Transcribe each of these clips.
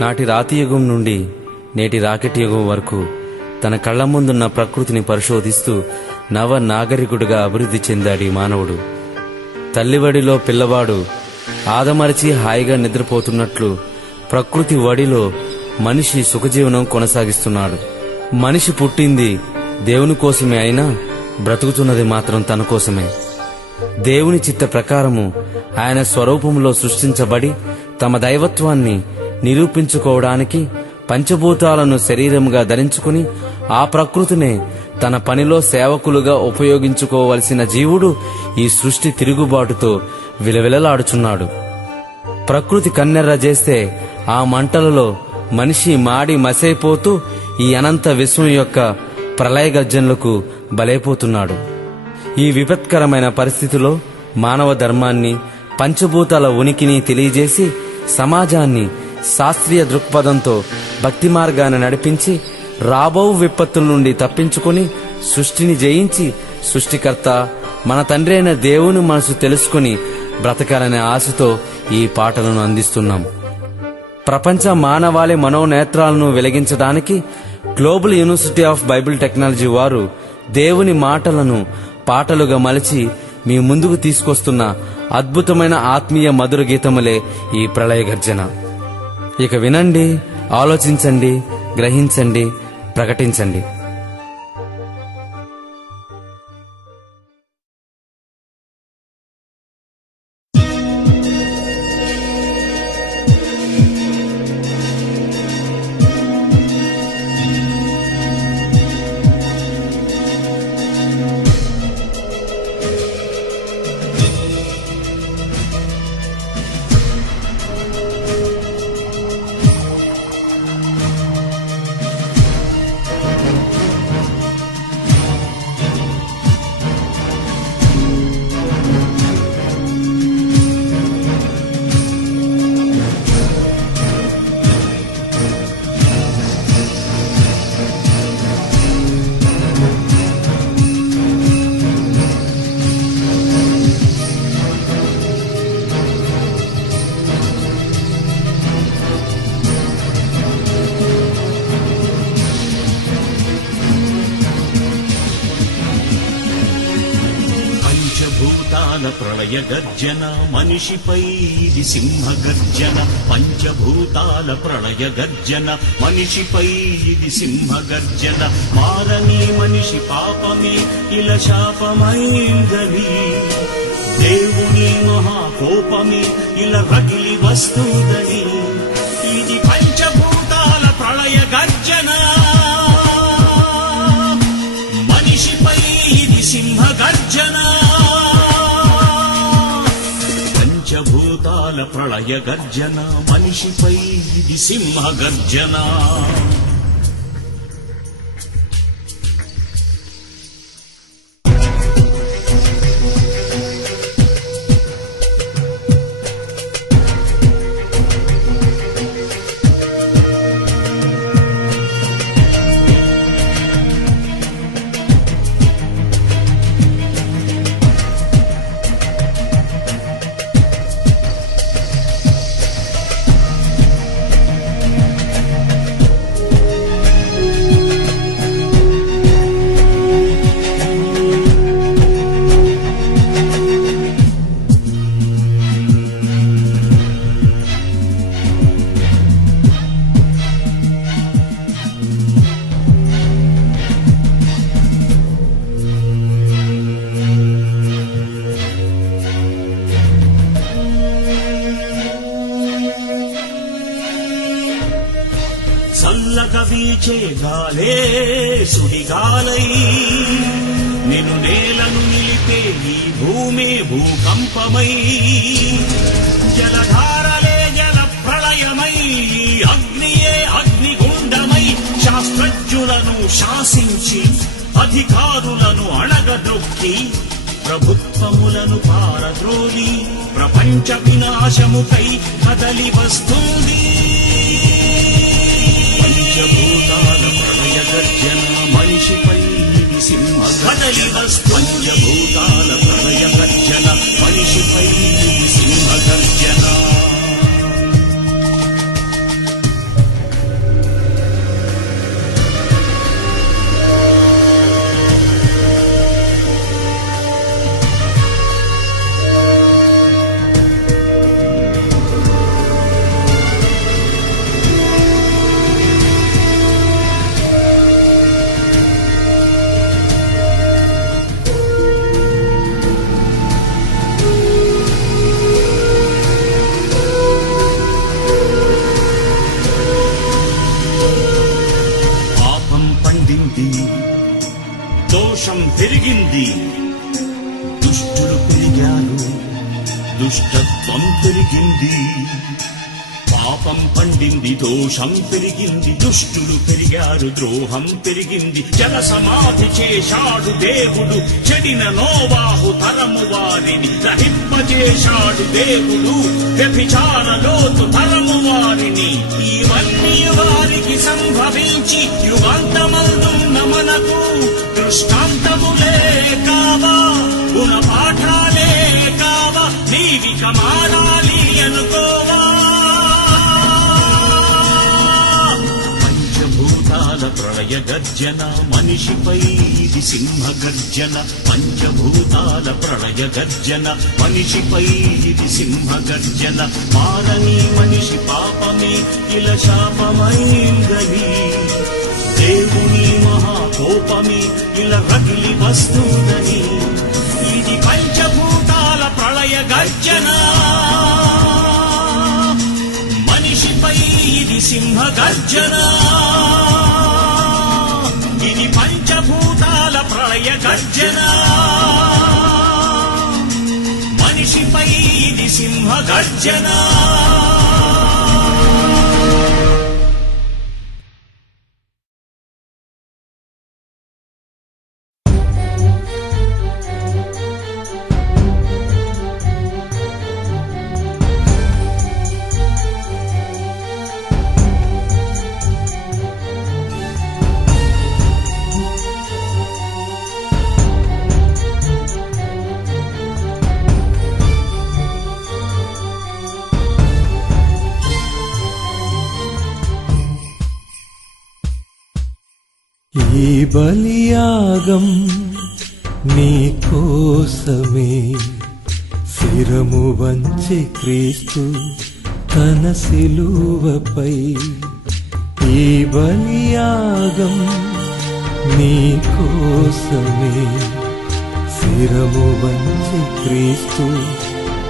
నాటి రాతి యుగం నుండి నేటి రాకెట్ యుగం వరకు తన కళ్ల ముందున్న ప్రకృతిని పరిశోధిస్తూ నవ నాగరికుడిగా అభివృద్ధి చెందాడు మానవుడు. తల్లివడిలో పిల్లవాడు ఆదమరచి హాయిగా నిద్రపోతున్నట్లు ప్రకృతి వడిలో మనిషి సుఖజీవనం కొనసాగిస్తున్నాడు. మనిషి పుట్టింది దేవుని కోసమే అయినా బ్రతుకుతున్నది మాత్రం తన కోసమే. దేవుని చిత్త ప్రకారము ఆయన స్వరూపంలో సృష్టించబడి తమ దైవత్వాన్ని నిరూపించుకోవడానికి పంచభూతాలను శరీరముగా ధరించుకుని ఆ ప్రకృతినే తన పనిలో సేవకులుగా ఉపయోగించుకోవలసిన జీవుడు ఈ సృష్టి తిరుగుబాటుతో విలవిలలాడుచున్నాడు. ప్రకృతి కన్నెర్ర చేస్తే ఆ మంటలలో మనిషి మాడి మసైపోతూ ఈ అనంత విశ్వం యొక్క ప్రళయ గర్జనలకు బలైపోతున్నాడు. ఈ విపత్కరమైన పరిస్థితిలో మానవ ధర్మాన్ని, పంచభూతాల ఉనికిని తెలియజేసి సమాజాన్ని శాస్త్రీయ దృక్పథంతో భక్తి మార్గాన్ని నడిపించి రాబో విపత్తుల నుండి తప్పించుకొని సృష్టిని జయించి సృష్టికర్త మన తండ్రి అయిన దేవుని మనసు తెలుసుకుని బ్రతకాలనే ఆశతో ఈ పాటలను అందిస్తున్నాం. ప్రపంచ మానవాళి మనోనేత్రాలను వెలిగించడానికి global university of bible technology వారు దేవుని మాటలను పాటలుగా మలిచి మీ ముందుకు తీసుకొస్తున్న అద్భుతమైన ఆత్మీయ మధుర గీతములే ఈ ప్రళయ గర్జన. ఇక వినండి, ఆలోచించండి, గ్రహించండి, ప్రకటించండి. పంచభూతాల ప్రళయ గర్జన మనిషిపై ఇది సింహ గర్జన. పంచభూతాల ప్రళయ గర్జన మనిషిపై ఇది సింహ గర్జన. మారని మనిషి పాపమే ఇలా శాపమైందని, దేవుని మహాకోపమే ఇలా రగిలి వస్తుందని. ఇది పంచభూతాల ప్రళయ గర్జన మనిషిపై ఇది సింహ గర్జన. పంచభూతాల ప్రళయ గర్జన మనిషిపై ఇది సింహ గర్జన. చల్లగా వీచే గాలే సుడిగాలై నిన్ను నేలను నిలిపే ఈ భూమి భూకంపమై, జలధారలే జల ప్రళయమై, అగ్నియే అగ్నిగుండమై శాస్త్రజ్ఞులను శాసించి అధికారులను అణగదొక్కి ప్రభుత్వములను పారద్రోలి ప్రపంచ వినాశముకై కదలి వస్తుంది. పంచభూతాల ప్రళయ గర్జన మనిషిపై ఇది సింహ కదలి వస్తుంది. పంచభూతాల ప్రళయ గర్జన మనిషిపై ఇది సింహ గర్జన. రోషం పెరిగింది. దుష్టులు పెరిగారు, దుష్టత్వం పెరిగింది. పాపం పండింది, దోషం పెరిగింది. దుష్టులు పెరిగారు, ద్రోహం పెరిగింది. జల సమాధి చేశాడు దేవుడు, చెడిన నోవాహు తరము వారిని గ్రహింపజేశాడు దేవుడు, వ్యభిచార లోతు తరము వారిని. ఇవన్నీ వారికి సంభవించి యుగాంతమందున్న మనకు దృష్టాంతములే కావా, గుణపాఠాలే కావా, నీవిక మారాలి అనుకోవా. ప్రళయ గర్జన మనిషిపై ఇది సింహ గర్జన. పంచభూతాల ప్రళయ గర్జన మనిషిపై ఇది సింహ గర్జన. మారని మనిషి పాపమే ఇలా శాపమైందని, దేవుని మహాకోపమే ఇలా రగిలి వస్తుందని. ఇది పంచభూతాల ప్రళయ గర్జన మనిషిపై ఇది సింహ గర్జన. ఇది పంచభూతాల ప్రళయ గర్జన మనిషిపై ఇది సింహ గర్జన. ఈ బలియాగం నీ కోసమే, శిరము వంచి క్రీస్తు తన శిలువపై. ఈ బలియాగం నీ కోసమే, శిరము వంచి క్రీస్తు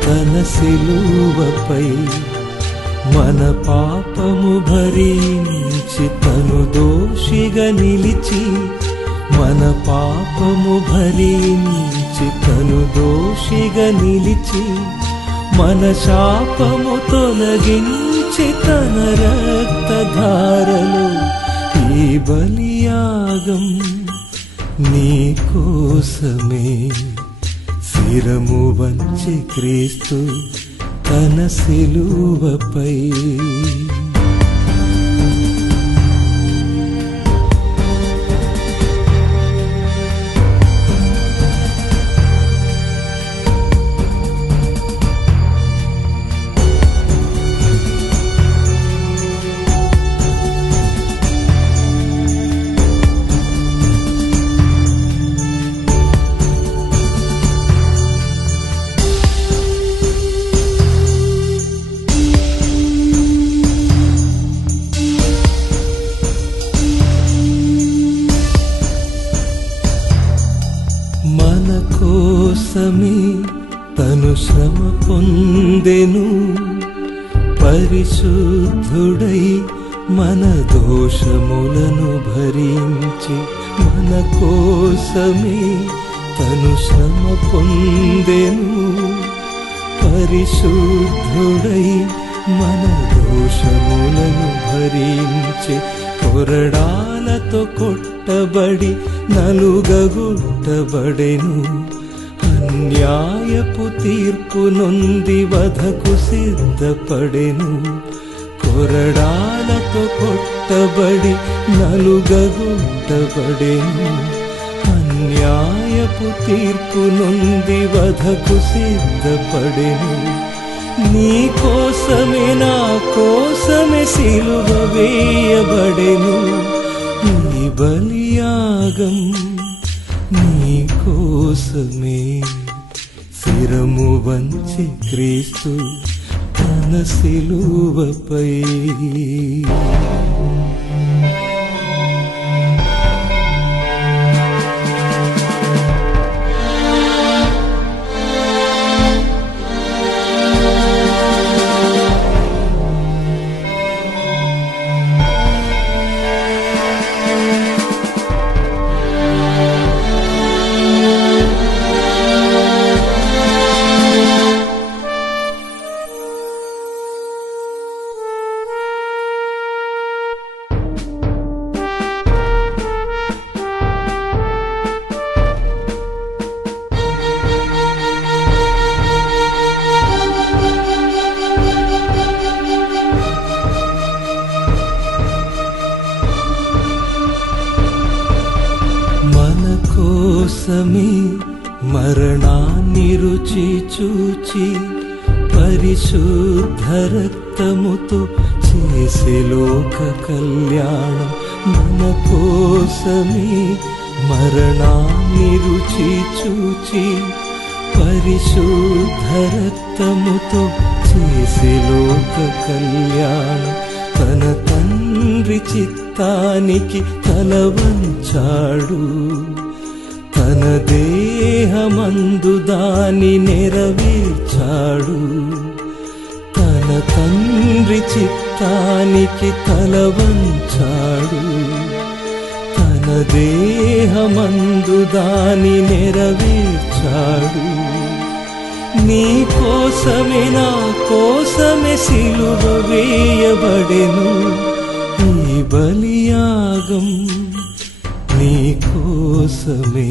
తన శిలువపై. మన పాపము భరించి తను దోషిగా నిలిచి, మన పాపము భరించి తను దోషిగా నిలిచి, మన శాపము తొలగించి తన రక్తధారలో. ఈ బలియాగం నీ కోసమే, శిరము వంచి క్రీస్తు తన శిలువపై. మన కోసమే తను శ్రమ పొందెను, పరిశుద్ధుడై మన దోషములను భరించి. మన కోసమే తను శ్రమ పొందెను, పరిశుద్ధుడై మన దోషములను భరించి. కొరడాలతో కొట్టబడి నలుగగొట్టబడెను, అన్యాయపు తీర్పు నొంది వధకు సిద్ధపడెను. కొరడాలతో కొట్టబడి నలుగగొట్టబడెను, అన్యాయపు తీర్పు నొంది వధకు సిద్ధపడెను. నీ కోసమే నా కోసమే సిలువ వేయబడెను. ఈ బలియాగం నీ కోసమే, శిరము వంచి క్రీస్తు తన శిలువపై. కోసమే మరణాన్ని రుచి చూచి పరిశుద్ధ రక్తముతో చేసే లోక కళ్యాణం మన కోసమే మరణాన్ని రుచి చూచి పరిశుద్ధ రక్తముతో చేసే లోక కళ్యాణం తన తండ్రి చిత్తానికి తల వంచాడు తన దేహమందు దాని నెరవేర్చాడు తన తండ్రి చిత్తానికి తల వంచాడు తన దేహమందు దాని నెరవేర్చాడు నీ కోసమే నా కోసమే సిలువ వేయబడెను ఈ బలియాగం నీ కోసమే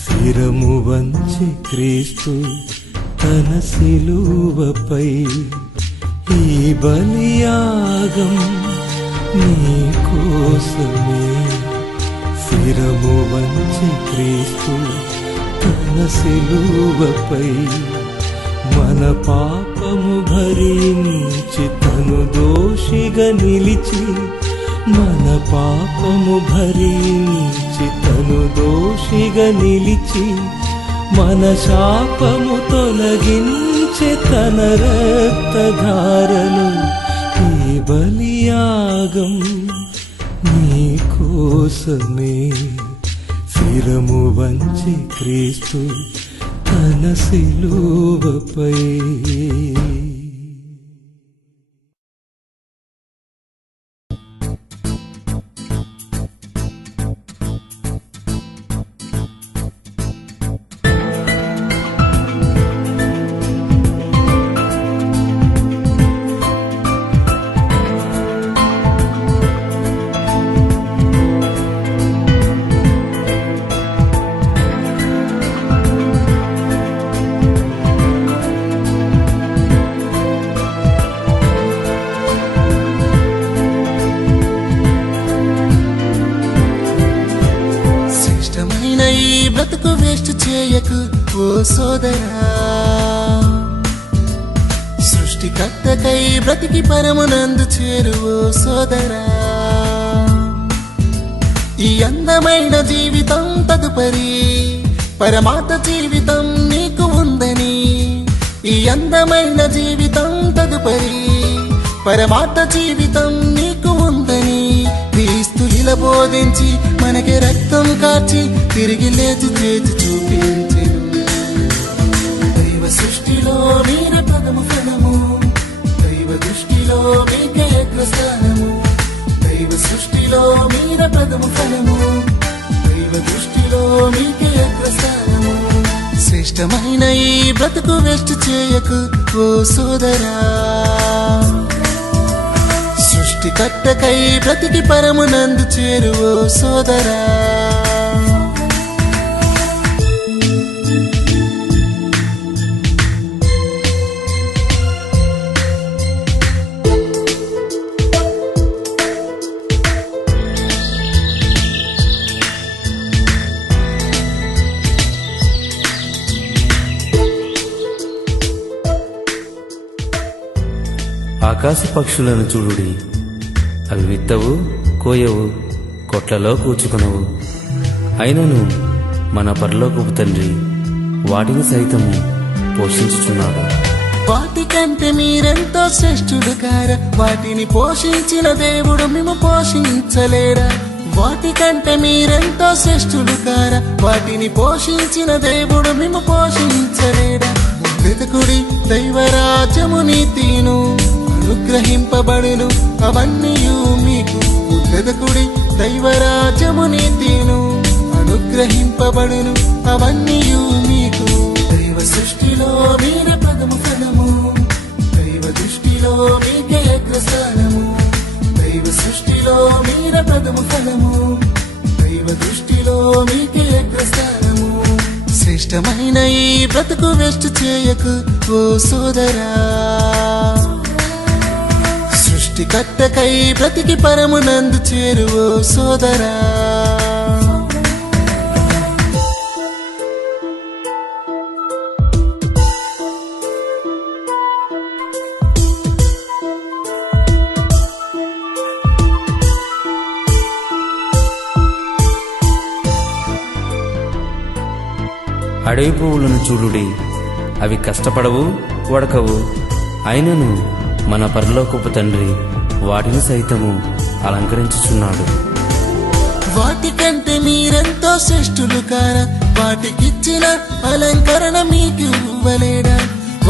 శిరము వంచి క్రీస్తు తన సిలువపై ఈ బలియాగం నీ కోసమే శిరము వంచి క్రీస్తు తన సిలువపై మన పాపము భరించి తను దోషిగా నిలిచి మన పాపము భరించి తను దోషిగా నిలిచి మన శాపము తొలగించే తన రక్తధారలు ఈ బలియాగం నీ కోసమే శిరము వంచి క్రీస్తు తన సిలువపై బ్రతుకు వేస్ట్ చేయకు ఓ సోదరా సృష్టికర్తకై బ్రతికి పరమునందు చేరు ఓ సోదరా ఈ అందమైన జీవితం తదుపరి పరమాత్మ జీవితం నీకు ఉందని ఈ అందమైన జీవితం తదుపరి పరమాత్మ జీవితం నీకు ఉందని క్రీస్తు ఇలా బోధించి మనకి రక్తం కార్చి తిరిగి లేచి చేసి చూపించెను దైవ సృష్టిలో మీర పదము ఫలము దైవ దృష్టిలో మీకే అగ్రస్థానము దైవ సృష్టిలో మీర పదము ఫలము దైవ దృష్టిలో మీకే అగ్రస్థానము శ్రేష్టమైన ఈ బ్రతుకు వేస్ట్ చేయకు ఓ సోదరా సృష్టికర్తకై బ్రతికి పరమునందు చేరు ఓ సోదరా ఆకాశ పక్షులను చూడుడి, అవి విత్తవు, కోయవు, కొట్లలో కూర్చుకొనవు, అయినను మన పరలోకపు తండ్రి వాటిని సైతము పోషించుచున్నాడు. వాటికంటే మీరెంతో శ్రేష్ఠుడు కారా, వాటిని పోషించిన దేవుడు మేము పోషించలేరా? వాటికంటే మీరెంతో శ్రేష్ఠుడు కారా, వాటిని పోషించిన దేవుడు మేము పోషించలేరా? వెతుకుడి దైవరాజ్యము నీతిను అనుగ్రహింపబడును అవన్నీయు మీకు. వెతుకుడి దైవరాజ్యము నీతిను అనుగ్రహింపబడును అవన్నీయు మీకు. దైవ సృష్టిలో మీర పదము ఫలము, దైవ దృష్టిలో మీకే అగ్రస్థానము. దైవ సృష్టిలో మీర పదము ఫలము, దైవ దృష్టిలో మీకే అగ్రస్థానము. శ్రేష్టమైన ఈ బ్రతుకు వేస్ట్ చేయకు ఓ సోదరా, సృష్టికర్తకై బ్రతికి పరమునందు చేరు ఓ సోదరా. అడవి పువ్వులను చూడుడి, అవి కష్టపడవు, వడకవు, అయినను మన పరలోకపు తండ్రి వాటిని సైతము అలంకరించుచున్నాడు. వాటికంటే మీరెంతో శ్రేష్ఠులు కారా, వాటికిచ్చిన అలంకరణ మీకు ఇవ్వలేడా?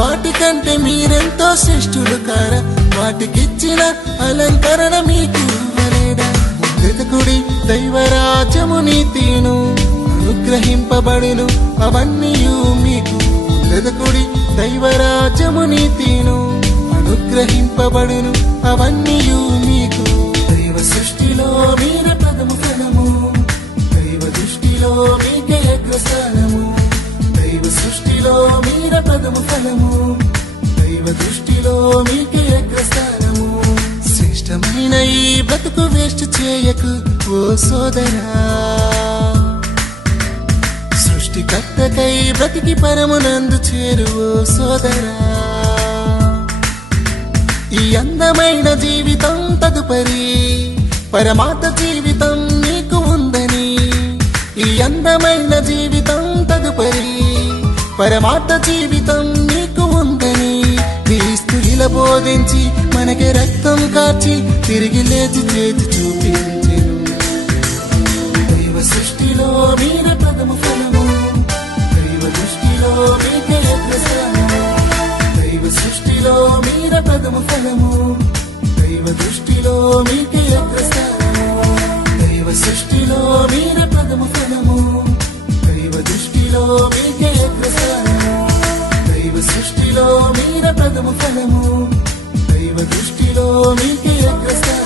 వాటికంటే మీరెంతో శ్రేష్ఠులు కారా, వాటికిచ్చిన అలంకరణ మీకు ఇవ్వలేడా? వెతుకుడి దైవరాజ్యము నీతిను, అనుగ్రహింపబడును అవన్నీ మీకు. వెతుకుడి దైవరాజ్యము నీతిను, అనుగ్రహింపబడును అవన్నీ మీకు. దైవ సృష్టిలో మీర పదము ఫలము, దైవ దృష్టిలో మీకే అగ్రస్థానము. దైవ సృష్టిలో మీర పదము ఫలము, దైవ దృష్టిలో మీకే అగ్రస్థానము. శ్రేష్టమైన ఈ బ్రతుకు వేస్ట్ చేయకు ఓ సోదరా, సృష్టికర్తకై బ్రతికి పరమునందు చేరు ఓ సోదరా. ఈ అందమైన జీవితం తదుపరి పరమాత్మ జీవితం నీకు ఉందని, ఈ అందమైన జీవితం తదుపరి పరమాత్మ జీవితం నీకు ఉందని క్రీస్తు ఇలా బోధించి మనకి రక్తం కార్చి తిరిగి లేచి చేతి చూపించెను. దైవ సృష్టిలో మీర పదము ఫలము, దైవ దృష్టిలో మీకే అగ్రస్థానము. దైవ సృష్టిలో మీర పదము ఫలము, దైవ దృష్టిలో మీకే అగ్రస్థానము. దైవ సృష్టిలో మీర పదము ఫలము, దైవ దృష్టిలో మీకే అగ్రస్థానము. దైవ సృష్టిలో మీర పదము ఫలము, దైవ దృష్టిలో మీకే అగ్రస్థానము.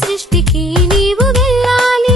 సృష్టికి నీవు వెళ్ళాలి.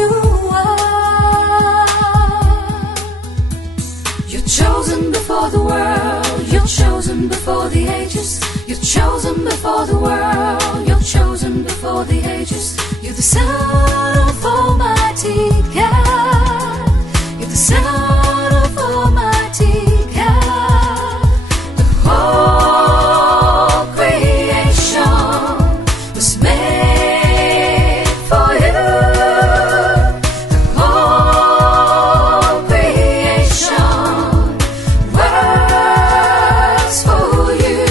you are. You're chosen before the world, you're chosen before the ages. You're chosen before the world, you're chosen before the ages. You're the Son of Almighty God. You're the Son of Almighty God. The whole creation was made for you. The whole creation works for you.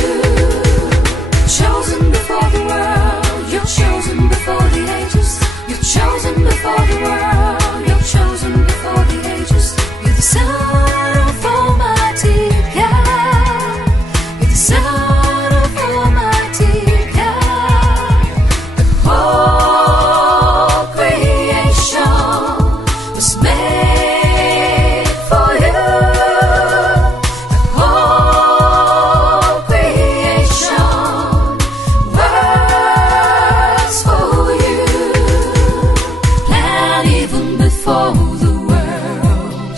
Chosen before the world, you're chosen before the ages. You're chosen before the world, you're chosen before the ages. You're the Son of Almighty God. You're the Son of Almighty God. The whole creation was made for you. The whole creation works for you. Plan even before the world.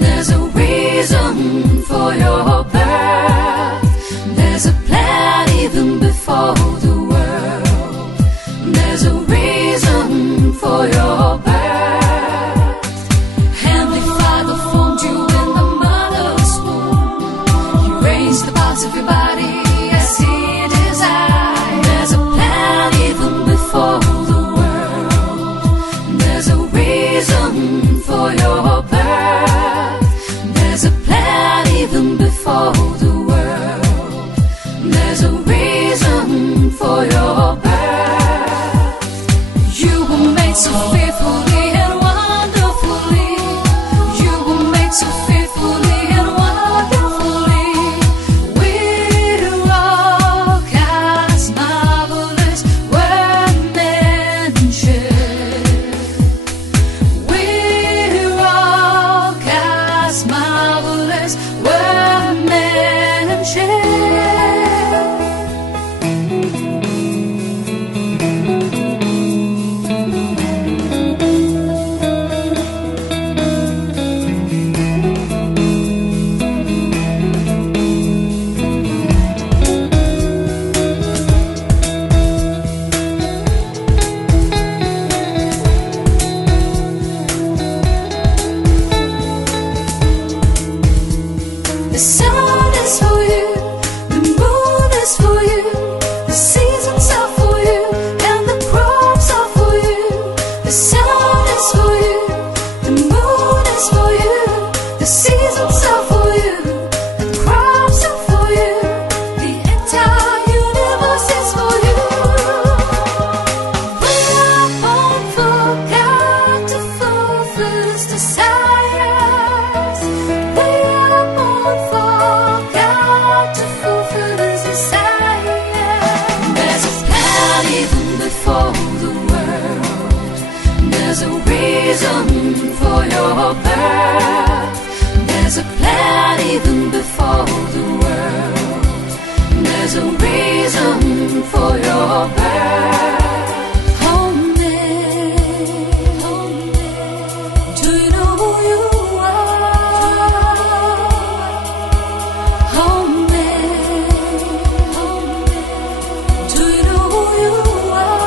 There's a reason for your birth. There's a plan even before the world. There's a reason for your birth. Heavenly Father formed you in the mother's womb. He raised the parts of your body as He desired. There's a plan even before the world. There's a reason for your birth. There's a plan even before the world. There's a reason for your birth. You were made so fearfully and wonderfully. You were made so fearfully and wonderfully. We're all God's marvelous workmanship. We're all God's marvelous workmanship. The sun is for you, the moon is for you, the seasons are for you, and the crops are for you. The sun is for you, the moon is for you, the seasons are for you, the crops are for you, the entire universe is for you. We are born for God to fulfill His desires. We are born for God to fulfill His desires. There's a plan even before the world. There's a reason for your birth. There's a plan even before the world. There's a reason for your birth. Home, do you know who you are? Home, do you know who you are?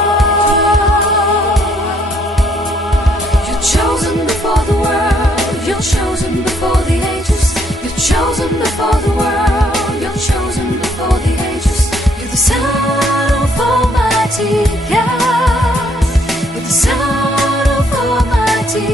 You're chosen before the world, you're chosen before the ages. You're chosen before the world, you're chosen before the ages. You're the Son of Almighty God. You're the Son of Almighty